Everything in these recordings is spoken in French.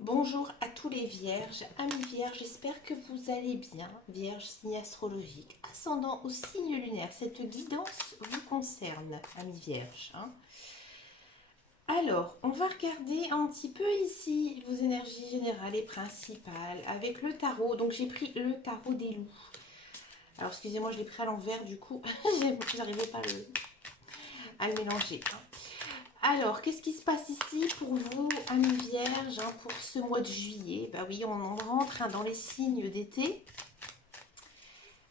Bonjour à tous les vierges, amis vierges, j'espère que vous allez bien. Vierge, signe astrologique, ascendant au signe lunaire, cette guidance vous concerne, amis vierges. Alors, on va regarder un petit peu ici vos énergies générales et principales avec le tarot. Donc j'ai pris le tarot des loups. Alors excusez-moi, je l'ai pris à l'envers du coup, j'arrivais pas à le mélanger. Alors, qu'est-ce qui se passe ici pour vous, amis vierges, pour ce mois de juillet? Bah oui, on rentre dans les signes d'été.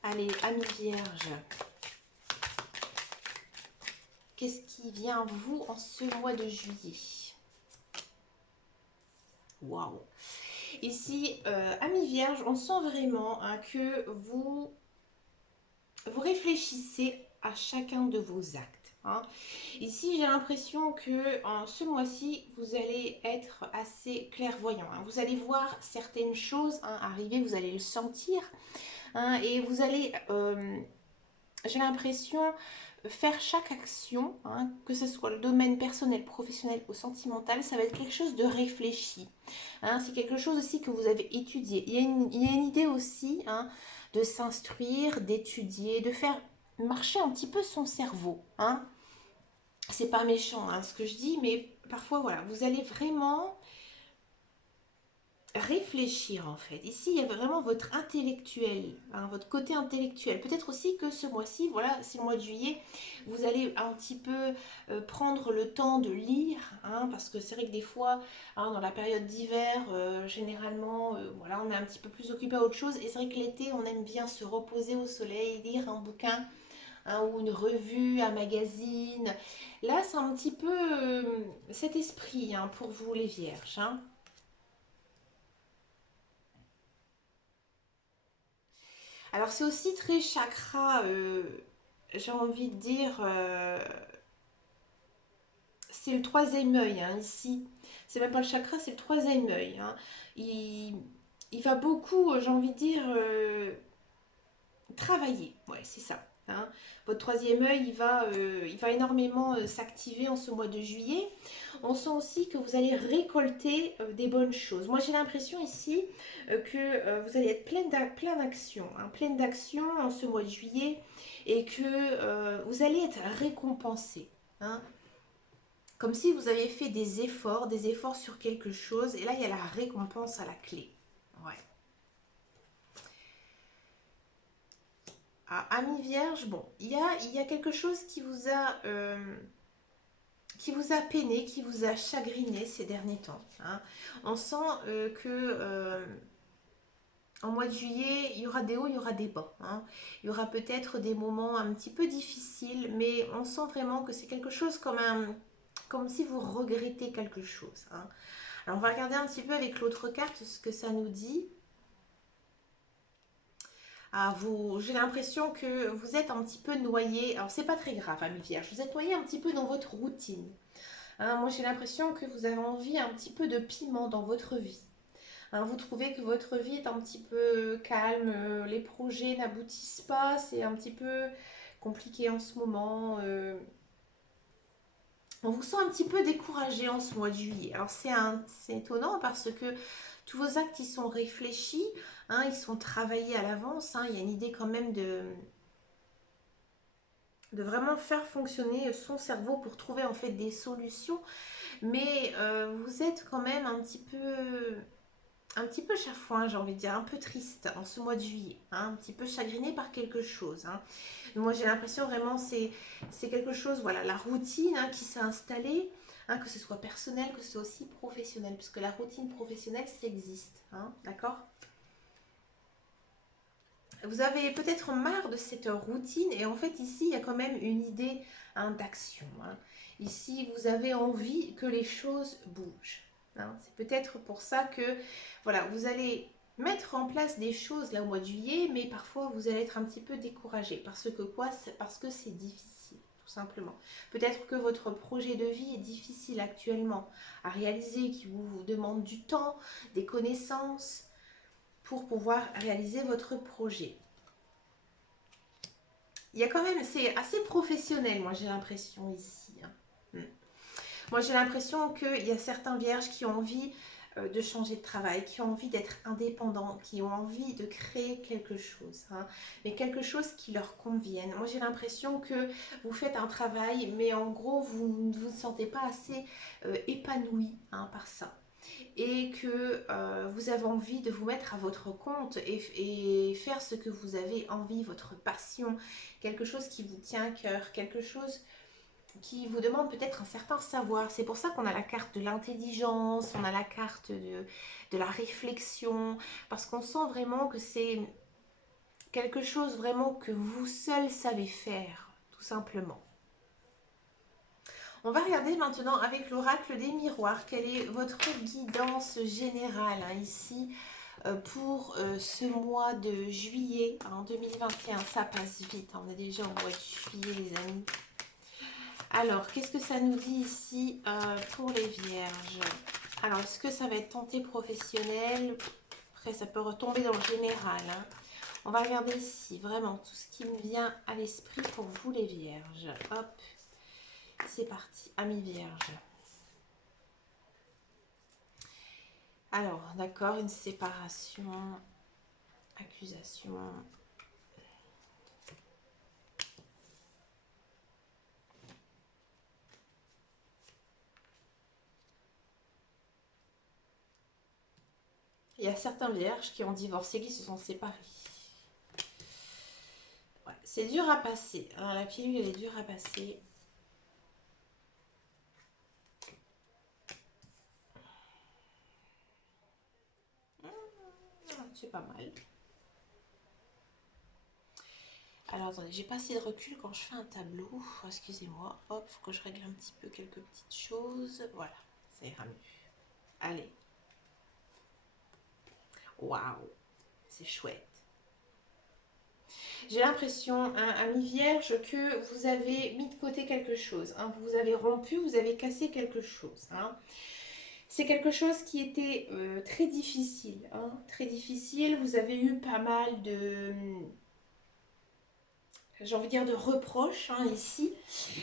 Allez, amis vierges, qu'est-ce qui vient à vous en ce mois de juillet? Waouh! Ici, amis vierges, on sent vraiment que vous réfléchissez à chacun de vos actes. Ici, j'ai l'impression que en ce mois-ci, vous allez être assez clairvoyant. Vous allez voir certaines choses arriver, vous allez le sentir. Et vous allez, j'ai l'impression, faire chaque action, que ce soit le domaine personnel, professionnel ou sentimental, ça va être quelque chose de réfléchi. C'est quelque chose aussi que vous avez étudié. Il y a une idée aussi de s'instruire, d'étudier, de faire marcher un petit peu son cerveau. C'est pas méchant ce que je dis, mais parfois voilà, vous allez vraiment réfléchir en fait. Ici, il y a vraiment votre intellectuel, votre côté intellectuel. Peut-être aussi que ce mois-ci, voilà, c'est le mois de juillet, vous allez un petit peu prendre le temps de lire, parce que c'est vrai que des fois, dans la période d'hiver, généralement, voilà, on est un petit peu plus occupé à autre chose. Et c'est vrai que l'été, on aime bien se reposer au soleil, lire un bouquin. Ou une revue, un magazine. Là, c'est un petit peu cet esprit pour vous les vierges. Alors c'est aussi très chakra, j'ai envie de dire, c'est le troisième œil ici. C'est même pas le chakra, c'est le troisième œil. Il, il va beaucoup, j'ai envie de dire, travailler. Ouais, c'est ça. Votre troisième œil, il va énormément s'activer en ce mois de juillet. On sent aussi que vous allez récolter des bonnes choses. Moi, j'ai l'impression ici que vous allez être plein d'action, pleine d'action en ce mois de juillet et que vous allez être récompensé. Comme si vous avez fait des efforts sur quelque chose et là, il y a la récompense à la clé. Ouais. Ami Vierge, bon, il y a quelque chose qui vous a peiné, qui vous a chagriné ces derniers temps. On sent que en mois de juillet, il y aura des hauts, il y aura des bas. Il y aura peut-être des moments un petit peu difficiles, mais on sent vraiment que c'est quelque chose comme si vous regrettez quelque chose. Alors on va regarder un petit peu avec l'autre carte ce que ça nous dit. J'ai l'impression que vous êtes un petit peu noyé. Alors c'est pas très grave, ami Vierge. Vous êtes noyé un petit peu dans votre routine. Moi j'ai l'impression que vous avez envie un petit peu de piment dans votre vie. Vous trouvez que votre vie est un petit peu calme, les projets n'aboutissent pas, c'est un petit peu compliqué en ce moment. On vous sent un petit peu découragé en ce mois de juillet. Alors c'est étonnant parce que tous vos actes ils sont réfléchis, ils sont travaillés à l'avance. Il y a une idée quand même de vraiment faire fonctionner son cerveau pour trouver en fait des solutions. Mais vous êtes quand même un petit peu chafouin, j'ai envie de dire, un peu triste en ce mois de juillet, un petit peu chagriné par quelque chose. Moi j'ai l'impression vraiment c'est quelque chose, voilà, la routine qui s'est installée, que ce soit personnel, que ce soit aussi professionnel, puisque la routine professionnelle ça existe, d'accord. Vous avez peut-être marre de cette routine et en fait ici il y a quand même une idée d'action. Ici vous avez envie que les choses bougent. C'est peut-être pour ça que voilà, vous allez mettre en place des choses là au mois de juillet, mais parfois vous allez être un petit peu découragé. Parce que quoi? Parce que c'est difficile, tout simplement. Peut-être que votre projet de vie est difficile actuellement à réaliser, qui vous demande du temps, des connaissances pour pouvoir réaliser votre projet. Il y a quand même, c'est assez professionnel, moi j'ai l'impression ici. Mm. Moi j'ai l'impression qu'il y a certains vierges qui ont envie de changer de travail, qui ont envie d'être indépendants, qui ont envie de créer quelque chose, hein, mais quelque chose qui leur convienne. Moi j'ai l'impression que vous faites un travail, mais en gros vous ne vous sentez pas assez épanoui, hein, par ça. Et que vous avez envie de vous mettre à votre compte et faire ce que vous avez envie, votre passion, quelque chose qui vous tient à cœur, quelque chose qui vous demande peut-être un certain savoir. C'est pour ça qu'on a la carte de l'intelligence, on a la carte de la réflexion, parce qu'on sent vraiment que c'est quelque chose vraiment que vous seul savez faire, tout simplement. On va regarder maintenant avec l'oracle des miroirs, quelle est votre guidance générale, hein, ici pour ce mois de juillet, en 2021. Ça passe vite, hein, on est déjà au mois de juillet les amis. Alors, qu'est-ce que ça nous dit ici pour les vierges? Alors, est-ce que ça va être tenté professionnel? Après, ça peut retomber dans le général, hein. On va regarder ici, vraiment, tout ce qui me vient à l'esprit pour vous les vierges. Hop, c'est parti, amis vierges. Alors, d'accord, une séparation, accusation. Il y a certains vierges qui ont divorcé, qui se sont séparés. Ouais, c'est dur à passer, hein, la pilule, elle est dure à passer. C'est pas mal. Alors attendez, j'ai pas assez de recul quand je fais un tableau. Excusez-moi. Hop, faut que je règle un petit peu quelques petites choses. Voilà, ça ira mieux. Allez. Waouh, c'est chouette. J'ai l'impression, hein, ami vierge, que vous avez mis de côté quelque chose, hein. Vous avez rompu, vous avez cassé quelque chose, hein. C'est quelque chose qui était très difficile, hein, très difficile. Vous avez eu pas mal de, j'ai envie de dire, de reproches, hein, ici.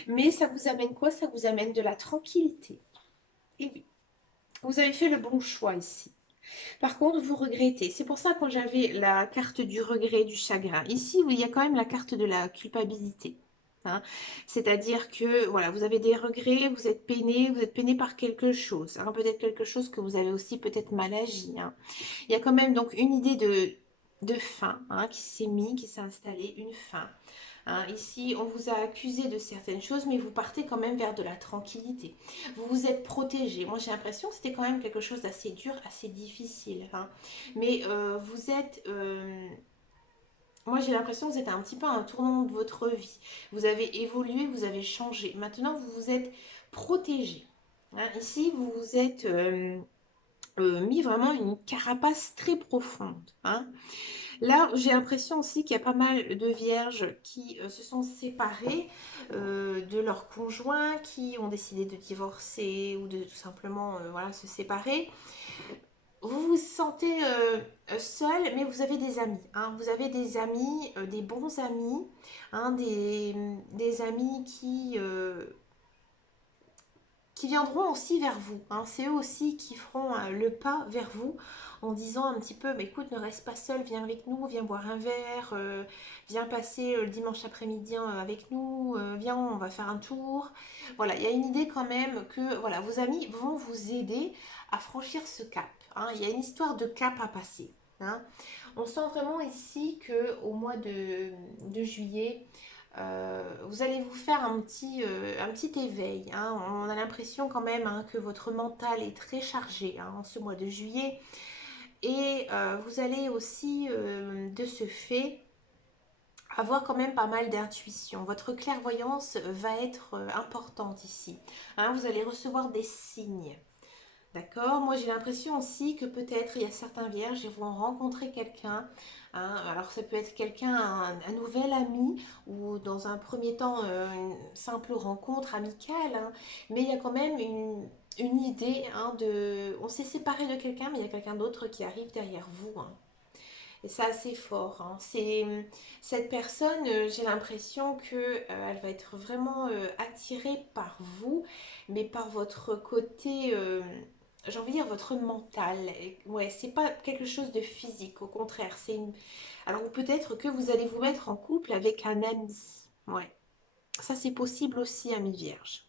Mais ça vous amène quoi? Ça vous amène de la tranquillité. Et oui, vous avez fait le bon choix ici. Par contre, vous regrettez. C'est pour ça quand j'avais la carte du regret, du chagrin. Ici, il y a quand même la carte de la culpabilité, hein. C'est-à-dire que voilà, vous avez des regrets, vous êtes peiné par quelque chose, hein. Peut-être quelque chose que vous avez aussi peut-être mal agi, hein. Il y a quand même donc une idée de fin, hein, qui s'est mise, qui s'est installée, une fin. Hein, ici, on vous a accusé de certaines choses, mais vous partez quand même vers de la tranquillité. Vous vous êtes protégé. Moi, j'ai l'impression que c'était quand même quelque chose d'assez dur, assez difficile, hein. Mais vous êtes... moi, j'ai l'impression que vous êtes un petit peu à un tournant de votre vie. Vous avez évolué, vous avez changé. Maintenant, vous vous êtes protégé. Hein, ici, vous vous êtes mis vraiment une carapace très profonde, hein. Là, j'ai l'impression aussi qu'il y a pas mal de vierges qui se sont séparées de leurs conjoints, qui ont décidé de divorcer ou de tout simplement voilà, se séparer. Vous vous sentez seul, mais vous avez des amis, hein. Vous avez des amis, des bons amis, hein, des amis qui viendront aussi vers vous, hein. C'est eux aussi qui feront le pas vers vous en disant un petit peu, mais écoute, ne reste pas seul, viens avec nous, viens boire un verre, viens passer le dimanche après-midi avec nous, viens, on va faire un tour. Voilà, il y a une idée quand même que voilà, vos amis vont vous aider à franchir ce cap, hein. Il y a une histoire de cap à passer, hein. On sent vraiment ici que au mois de juillet, vous allez vous faire un petit éveil, hein. On a l'impression quand même, hein, que votre mental est très chargé, hein, en ce mois de juillet. Et vous allez aussi, de ce fait, avoir quand même pas mal d'intuition. Votre clairvoyance va être importante ici, hein. Vous allez recevoir des signes. D'accord. Moi, j'ai l'impression aussi que peut-être il y a certains vierges qui vont rencontrer quelqu'un, hein. Alors, ça peut être quelqu'un, un nouvel ami, ou dans un premier temps, une simple rencontre amicale, hein. Mais il y a quand même une idée, hein, de... On s'est séparé de quelqu'un, mais il y a quelqu'un d'autre qui arrive derrière vous, hein. Et c'est assez fort, hein. Cette personne, j'ai l'impression que elle va être vraiment attirée par vous, mais par votre côté j'ai envie de dire votre mental. Ouais, c'est pas quelque chose de physique, au contraire, c'est une... Alors peut-être que vous allez vous mettre en couple avec un ami. Ouais, ça c'est possible aussi, ami vierge.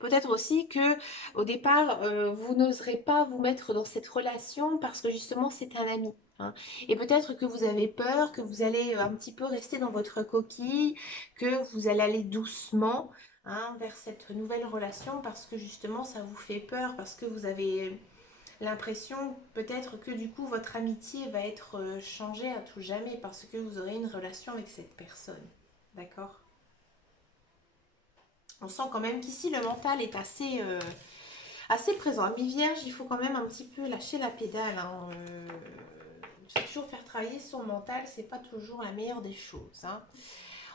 Peut-être aussi que au départ, vous n'oserez pas vous mettre dans cette relation parce que justement c'est un ami, hein. Et peut-être que vous avez peur, que vous allez un petit peu rester dans votre coquille, que vous allez aller doucement, hein, vers cette nouvelle relation parce que justement ça vous fait peur, parce que vous avez l'impression peut-être que du coup votre amitié va être changée à tout jamais parce que vous aurez une relation avec cette personne. D'accord? On sent quand même qu'ici le mental est assez présent. À mi-vierge, il faut quand même un petit peu lâcher la pédale, hein. Il faut toujours faire travailler son mental, c'est pas toujours la meilleure des choses, hein.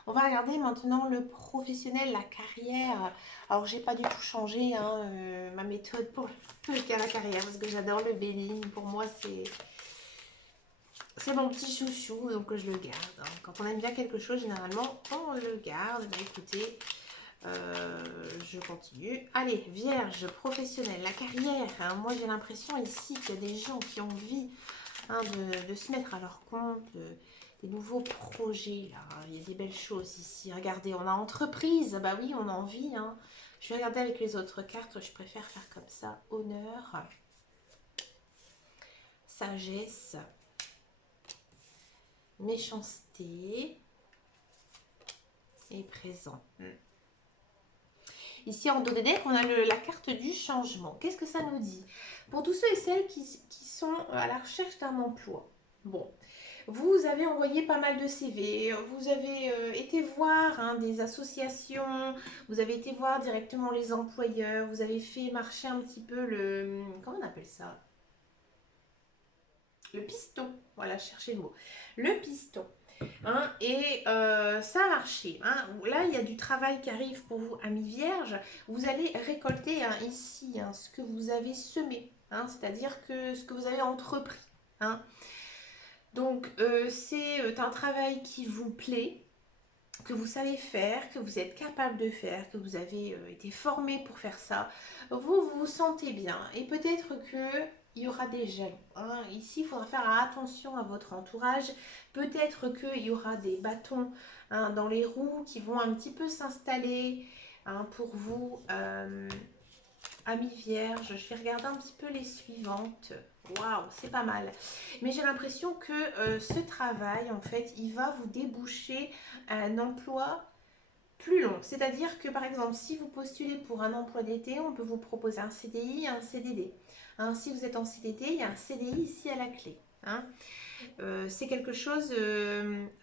On va regarder maintenant le professionnel, la carrière. Alors, j'ai pas du tout changé, hein, ma méthode pour le cas la carrière parce que j'adore le béline. Pour moi, c'est mon petit chouchou, donc je le garde, hein. Quand on aime bien quelque chose, généralement, on le garde. Bah, écoutez, je continue. Allez, vierge, professionnelle, la carrière, hein. Moi, j'ai l'impression ici qu'il y a des gens qui ont envie, hein, de se mettre à leur compte, des nouveaux projets, là. Il y a des belles choses ici. Regardez, on a entreprise. Bah oui, on a envie, hein. Je vais regarder avec les autres cartes. Je préfère faire comme ça. Honneur, sagesse, méchanceté et présent. Ici, en dos de deck, on a la carte du changement. Qu'est-ce que ça nous dit? Pour tous ceux et celles qui sont à la recherche d'un emploi. Bon, vous avez envoyé pas mal de CV, vous avez été voir, hein, des associations, vous avez été voir directement les employeurs, vous avez fait marcher un petit peu le... Comment on appelle ça? Le piston. Voilà, cherchez le mot. Le piston. Hein, et ça a marché, hein. Là, il y a du travail qui arrive pour vous, amis vierges. Vous allez récolter, hein, ici, hein, ce que vous avez semé, hein, c'est-à-dire que ce que vous avez entrepris, hein. Donc, c'est un travail qui vous plaît, que vous savez faire, que vous êtes capable de faire, que vous avez été formé pour faire ça. Vous vous sentez bien. Et peut-être que il y aura des jaloux, hein. Ici, il faudra faire attention à votre entourage. Peut-être qu'il y aura des bâtons, hein, dans les roues qui vont un petit peu s'installer, hein, pour vous. Amis vierge, je vais regarder un petit peu les suivantes. Waouh, c'est pas mal. Mais j'ai l'impression que ce travail, en fait, il va vous déboucher un emploi plus long. C'est-à-dire que, par exemple, si vous postulez pour un emploi d'été, on peut vous proposer un CDI et un CDD. Hein, si vous êtes en CDD, il y a un CDI ici à la clé, hein. C'est quelque chose...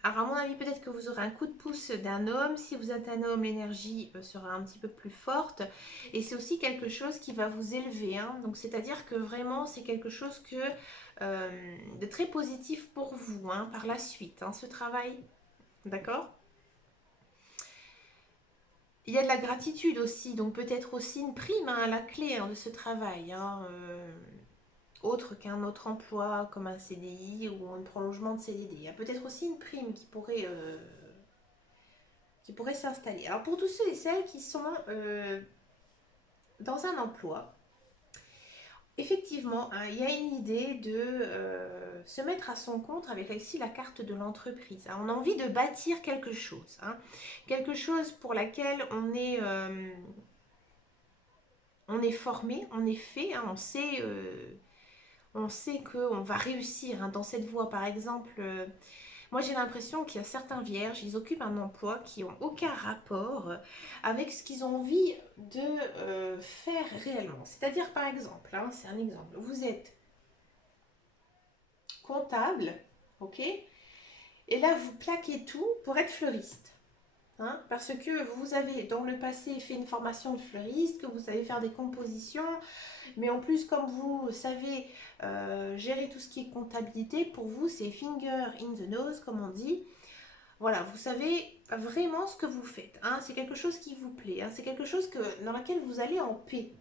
alors, à mon avis, peut-être que vous aurez un coup de pouce d'un homme. Si vous êtes un homme, l'énergie sera un petit peu plus forte. Et c'est aussi quelque chose qui va vous élever, hein. Donc, c'est-à-dire que vraiment, c'est quelque chose de très positif pour vous, hein, par la suite, hein, ce travail. D'accord? Il y a de la gratitude aussi, donc peut-être aussi une prime, hein, à la clé, hein, de ce travail, hein, autre qu'un autre emploi comme un CDI ou un prolongement de CDD. Il y a peut-être aussi une prime qui pourrait s'installer. Alors pour tous ceux et celles qui sont dans un emploi, effectivement, hein, il y a une idée de se mettre à son compte avec ici la carte de l'entreprise, hein. On a envie de bâtir quelque chose, hein, quelque chose pour laquelle on est formé, on est fait, hein, on sait qu'on va réussir, hein, dans cette voie. Par exemple, moi j'ai l'impression qu'il y a certains vierges, ils occupent un emploi qui n'ont aucun rapport avec ce qu'ils ont envie de faire réellement. C'est-à-dire, par exemple, hein, c'est un exemple, vous êtes comptable, ok? Et là, vous plaquez tout pour être fleuriste. Hein, parce que vous avez dans le passé fait une formation de fleuriste, que vous savez faire des compositions, mais en plus comme vous savez gérer tout ce qui est comptabilité, pour vous c'est finger in the nose comme on dit. Voilà, vous savez vraiment ce que vous faites, hein, c'est quelque chose qui vous plaît, hein, c'est quelque chose dans laquelle vous allez en paix.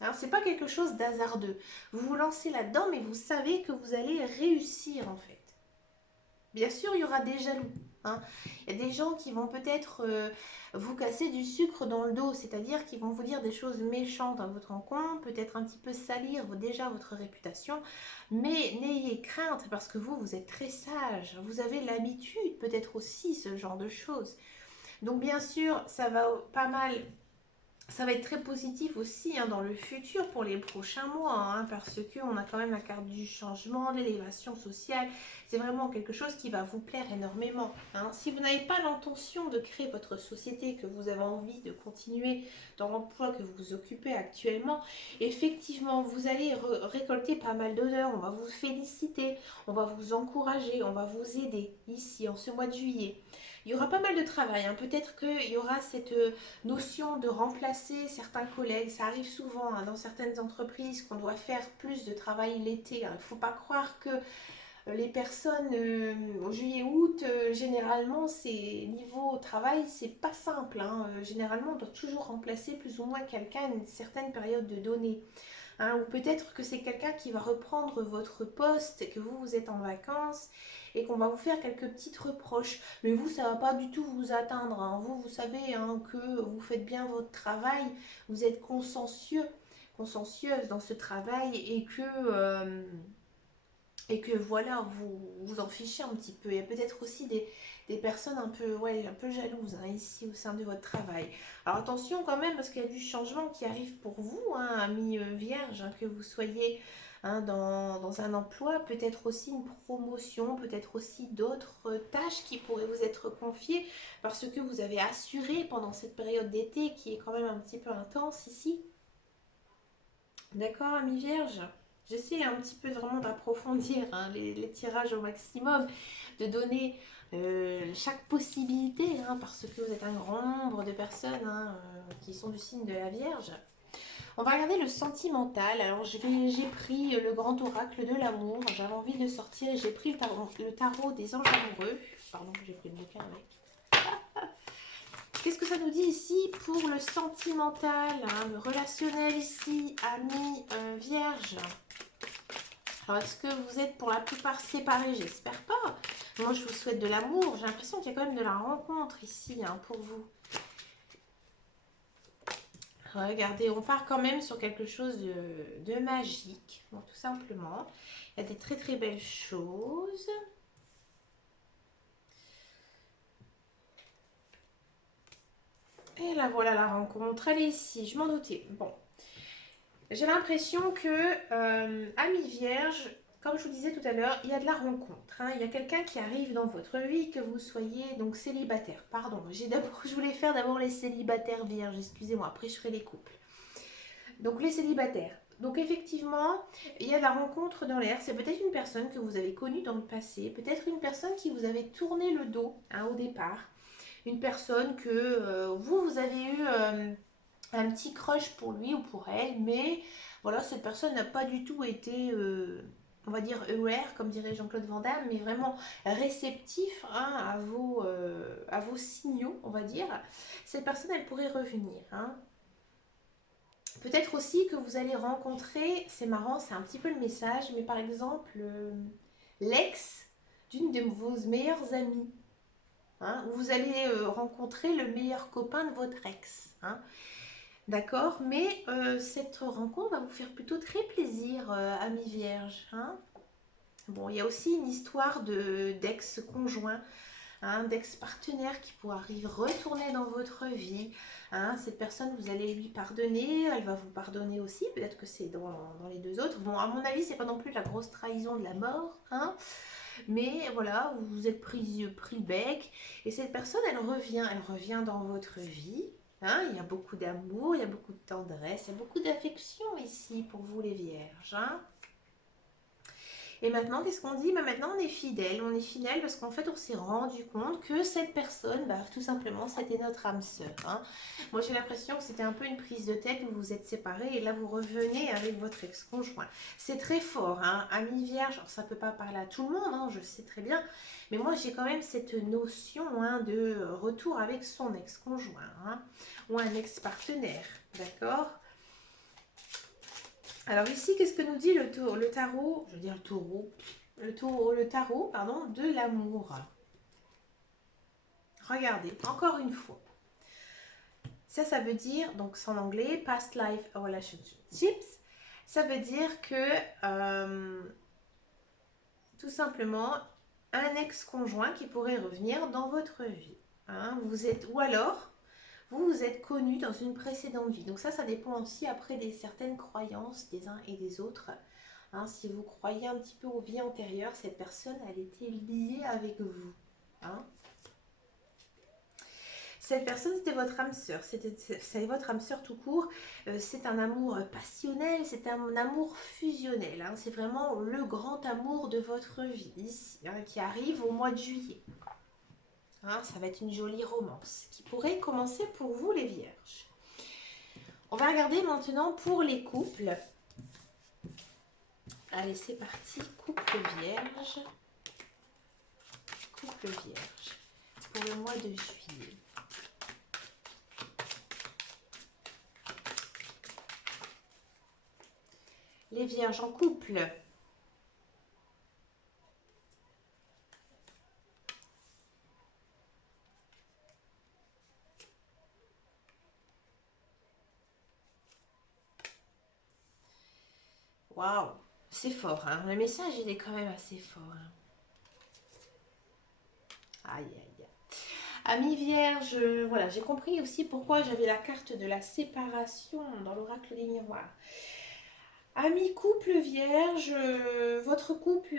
Hein, c'est pas quelque chose d'hasardeux. Vous vous lancez là-dedans, mais vous savez que vous allez réussir en fait. Bien sûr, il y aura des jaloux. hein. Il y a des gens qui vont peut-être vous casser du sucre dans le dos, c'est-à-dire qu'ils vont vous dire des choses méchantes à votre encontre, peut-être un petit peu salir déjà votre réputation, mais n'ayez crainte parce que vous êtes très sage, vous avez l'habitude peut-être aussi ce genre de choses. Donc bien sûr, ça va pas mal, ça va être très positif aussi hein, dans le futur pour les prochains mois, hein, parce qu'on a quand même la carte du changement, de l'élévation sociale. C'est vraiment quelque chose qui va vous plaire énormément, hein. Si vous n'avez pas l'intention de créer votre société, que vous avez envie de continuer dans l'emploi que vous occupez actuellement, effectivement, vous allez récolter pas mal d'honneur. On va vous féliciter, on va vous encourager, on va vous aider ici en ce mois de juillet. Il y aura pas mal de travail, hein. Peut-être qu'il y aura cette notion de remplacer certains collègues. Ça arrive souvent hein, dans certaines entreprises qu'on doit faire plus de travail l'été. Il ne faut pas croire que les personnes au juillet-août, généralement, c'est niveau travail, c'est pas simple, hein. Généralement, on doit toujours remplacer plus ou moins quelqu'un à une certaine période de données. Hein, ou peut-être que c'est quelqu'un qui va reprendre votre poste et que vous êtes en vacances et qu'on va vous faire quelques petites reproches. Mais vous, ça ne va pas du tout vous atteindre, hein. Vous savez hein, que vous faites bien votre travail, vous êtes consciencieuse dans ce travail et que voilà, vous vous en fichez un petit peu. Il y a peut-être aussi des personnes un peu, ouais, un peu jalouses hein, ici au sein de votre travail. Alors attention quand même parce qu'il y a du changement qui arrive pour vous, hein, amis vierges, hein, que vous soyez hein, dans un emploi, peut-être aussi une promotion, peut-être aussi d'autres tâches qui pourraient vous être confiées parce que vous avez assuré pendant cette période d'été qui est quand même un petit peu intense ici. D'accord, amis vierges? J'essaie un petit peu vraiment d'approfondir hein, les tirages au maximum, de donner chaque possibilité, hein, parce que vous êtes un grand nombre de personnes hein, qui sont du signe de la Vierge. On va regarder le sentimental. Alors j'ai pris le grand oracle de l'amour. J'avais envie de sortir et j'ai pris le tarot des anges amoureux. Pardon, j'ai pris le bouquin avec. Qu'est-ce que ça nous dit ici pour le sentimental, hein, le relationnel ici, amis vierge? Alors, est-ce que vous êtes pour la plupart séparés? J'espère pas. Moi, je vous souhaite de l'amour. J'ai l'impression qu'il y a quand même de la rencontre ici hein, pour vous. Regardez, on part quand même sur quelque chose de magique, bon, tout simplement. Il y a des très très belles choses. Et là, voilà la rencontre. Elle est ici, je m'en doutais. Bon, j'ai l'impression que, amis vierges, comme je vous disais tout à l'heure, il y a de la rencontre, hein. Il y a quelqu'un qui arrive dans votre vie, que vous soyez donc célibataire. Pardon, je voulais faire d'abord les célibataires vierges, excusez-moi, après je ferai les couples. Donc les célibataires. Donc effectivement, il y a de la rencontre dans l'air. C'est peut-être une personne que vous avez connue dans le passé, peut-être une personne qui vous avait tourné le dos hein, au départ. Une personne que vous avez eu un petit crush pour lui ou pour elle, mais voilà, cette personne n'a pas du tout été, on va dire, aware, comme dirait Jean-Claude Van Damme, mais vraiment réceptif hein, à vos signaux, on va dire. Cette personne, elle pourrait revenir. Hein. Peut-être aussi que vous allez rencontrer, c'est marrant, c'est un petit peu le message, mais par exemple, l'ex d'une de vos meilleures amies. Hein, vous allez rencontrer le meilleur copain de votre ex. Hein. D'accord, mais cette rencontre va vous faire plutôt très plaisir, amis vierges. Hein. Bon, il y a aussi une histoire d'ex-conjoint, hein, d'ex-partenaire qui pourra retourner dans votre vie. Hein. Cette personne, vous allez lui pardonner, elle va vous pardonner aussi. Peut-être que c'est dans les deux autres. Bon, à mon avis, c'est pas non plus la grosse trahison de la mort. Hein. Mais voilà, vous vous êtes pris le bec. Et cette personne, elle revient dans votre vie. Hein, il y a beaucoup d'amour, il y a beaucoup de tendresse, il y a beaucoup d'affection ici pour vous les vierges. Hein. Et maintenant, qu'est-ce qu'on dit? Maintenant, on est fidèle. On est fidèle parce qu'en fait, on s'est rendu compte que cette personne, bah, tout simplement, c'était notre âme sœur. Hein. Moi, j'ai l'impression que c'était un peu une prise de tête où vous vous êtes séparés et là, vous revenez avec votre ex-conjoint. C'est très fort, hein. Ami vierge, alors, ça ne peut pas parler à tout le monde, hein, je sais très bien. Mais moi, j'ai quand même cette notion hein, de retour avec son ex-conjoint hein, ou un ex-partenaire. D'accord? Alors ici, qu'est-ce que nous dit le tarot, je veux dire le tarot, pardon, de l'amour. Regardez, encore une fois. Ça veut dire, donc c'est en anglais, past life relationships. Ça veut dire que, tout simplement, un ex-conjoint qui pourrait revenir dans votre vie. Hein, vous êtes, ou alors, vous vous êtes connu dans une précédente vie. Donc ça dépend aussi après des certaines croyances des uns et des autres. Hein, si vous croyez un petit peu aux vies antérieures, cette personne, elle était liée avec vous. Hein. Cette personne, c'était votre âme sœur, c'est votre âme sœur tout court, c'est un amour passionnel, c'est un amour fusionnel, hein. C'est vraiment le grand amour de votre vie, ici, hein, qui arrive au mois de juillet. Hein, ça va être une jolie romance, qui pourrait commencer pour vous les vierges. On va regarder maintenant pour les couples. Allez, c'est parti, couple vierge. Couple vierge, pour le mois de juillet. Les vierges en couple. Waouh, c'est fort, hein. Le message, il est quand même assez fort. Hein. Aïe, aïe. Amis vierges, voilà, j'ai compris aussi pourquoi j'avais la carte de la séparation dans l'oracle des miroirs. Amis couple vierge, votre couple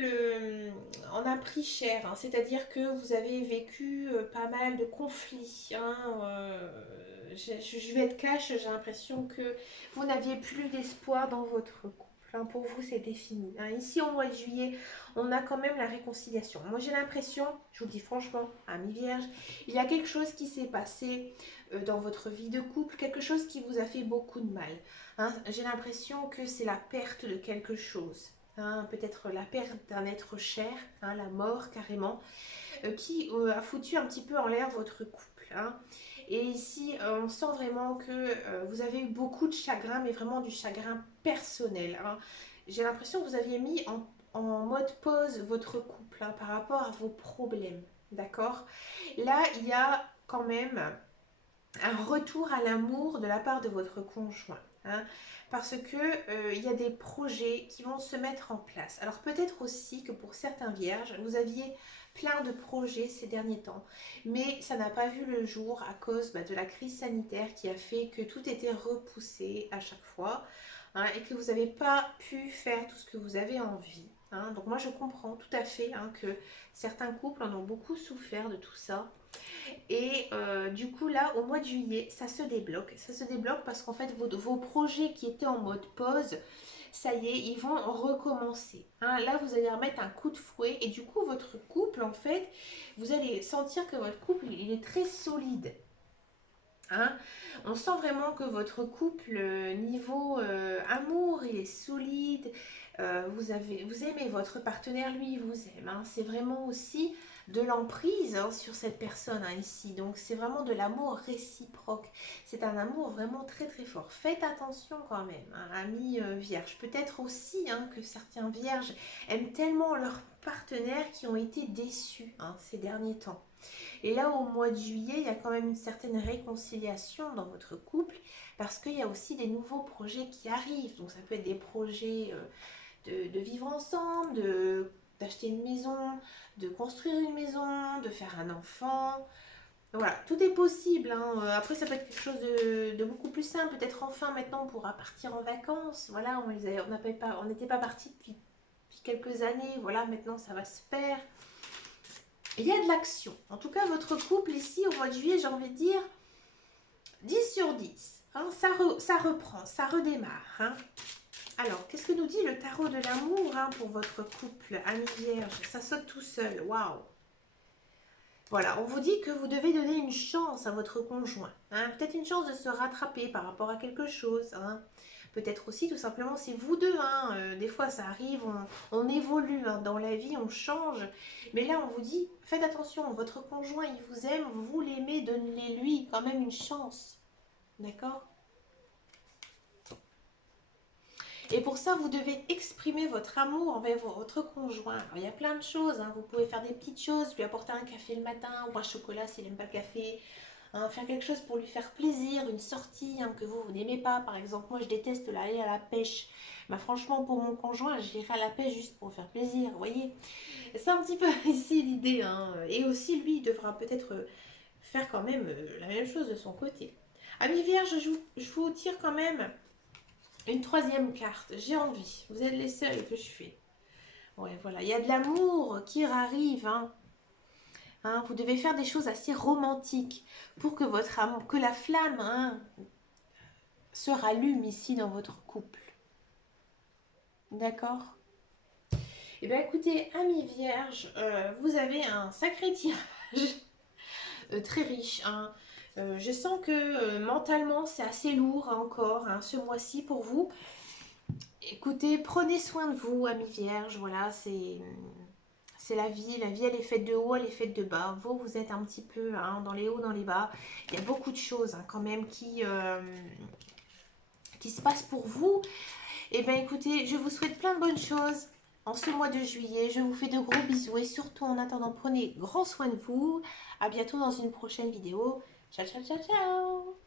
en a pris cher, hein, c'est-à-dire que vous avez vécu pas mal de conflits. Hein, je vais être cash, j'ai l'impression que vous n'aviez plus d'espoir dans votre couple. Hein, pour vous, c'est défini. Hein. Ici, au mois de juillet, on a quand même la réconciliation. Moi, j'ai l'impression, je vous le dis franchement, amis vierge, il y a quelque chose qui s'est passé dans votre vie de couple, quelque chose qui vous a fait beaucoup de mal. Hein, j'ai l'impression que c'est la perte de quelque chose. Hein, peut-être la perte d'un être cher, hein, la mort carrément, qui a foutu un petit peu en l'air votre couple. Hein. Et ici, on sent vraiment que vous avez eu beaucoup de chagrin, mais vraiment du chagrin personnel. Hein. J'ai l'impression que vous aviez mis en mode pause votre couple hein, par rapport à vos problèmes. D'accord? Là, il y a quand même un retour à l'amour de la part de votre conjoint. Hein, parce que il y a des projets qui vont se mettre en place. Alors peut-être aussi que pour certains vierges, vous aviez plein de projets ces derniers temps, mais ça n'a pas vu le jour à cause de la crise sanitaire qui a fait que tout était repoussé à chaque fois hein, et que vous n'avez pas pu faire tout ce que vous avez envie. Hein. Donc moi je comprends tout à fait hein, que certains couples en ont beaucoup souffert de tout ça. Et du coup là au mois de juillet ça se débloque. Ça se débloque parce qu'en fait vos projets qui étaient en mode pause, ça y est, ils vont recommencer. Hein, là vous allez remettre un coup de fouet et du coup votre couple en fait, vous allez sentir que votre couple il est très solide. Hein, on sent vraiment que votre couple niveau amour il est solide. Vous aimez votre partenaire, lui il vous aime. Hein. C'est vraiment aussi de l'emprise hein, sur cette personne hein, ici. Donc c'est vraiment de l'amour réciproque. C'est un amour vraiment très très fort. Faites attention quand même, hein, amis vierges. Peut-être aussi hein, que certains vierges aiment tellement leurs partenaires qui ont été déçus hein, ces derniers temps. Et là, au mois de juillet, il y a quand même une certaine réconciliation dans votre couple parce qu'il y a aussi des nouveaux projets qui arrivent. Donc, ça peut être des projets de vivre ensemble, d'acheter une maison, de construire une maison, de faire un enfant. Voilà, tout est possible. Hein. Après, ça peut être quelque chose de beaucoup plus simple. Peut-être enfin, maintenant, on pourra partir en vacances. Voilà, on n'était pas partis depuis quelques années. Voilà, maintenant, ça va se faire. Il y a de l'action. En tout cas, votre couple ici, au mois de juillet, j'ai envie de dire 10 sur 10. Hein, ça reprend, ça redémarre. Hein. Alors, qu'est-ce que nous dit le tarot de l'amour hein, pour votre couple, ami vierge? Ça saute tout seul. Waouh! Voilà, on vous dit que vous devez donner une chance à votre conjoint. Hein, peut-être une chance de se rattraper par rapport à quelque chose. Hein. Peut-être aussi tout simplement c'est vous deux. Hein. Des fois ça arrive, on évolue hein, dans la vie, on change. Mais là on vous dit, faites attention, votre conjoint il vous aime, vous l'aimez, donnez-lui quand même une chance. D'accord? Et pour ça, vous devez exprimer votre amour envers votre conjoint. Alors, il y a plein de choses, hein. Vous pouvez faire des petites choses, lui apporter un café le matin ou un chocolat s'il n'aime pas le café. Hein, faire quelque chose pour lui faire plaisir, une sortie hein, que vous n'aimez pas. Par exemple, moi je déteste aller à la pêche. Bah, franchement, pour mon conjoint, j'irai à la pêche juste pour faire plaisir, vous voyez. C'est un petit peu ici l'idée. Hein. Et aussi, lui, il devra peut-être faire quand même la même chose de son côté. Amis Vierge, je vous tire quand même une troisième carte. J'ai envie. Vous êtes les seuls que je fais. Ouais, voilà. Il y a de l'amour qui arrive. Hein. Hein, vous devez faire des choses assez romantiques pour que votre amour, que la flamme hein, se rallume ici dans votre couple. D'accord? Eh bien, écoutez, amis vierges, vous avez un sacré tirage très riche. Hein. Je sens que mentalement, c'est assez lourd hein, encore hein, ce mois-ci pour vous. Écoutez, prenez soin de vous, amis vierges. Voilà, c'est la vie. La vie, elle est faite de haut, elle est faite de bas. Vous êtes un petit peu hein, dans les hauts, dans les bas. Il y a beaucoup de choses hein, quand même qui se passent pour vous. Eh bien, écoutez, je vous souhaite plein de bonnes choses en ce mois de juillet. Je vous fais de gros bisous et surtout en attendant, prenez grand soin de vous. À bientôt dans une prochaine vidéo. Ciao, ciao, ciao, ciao.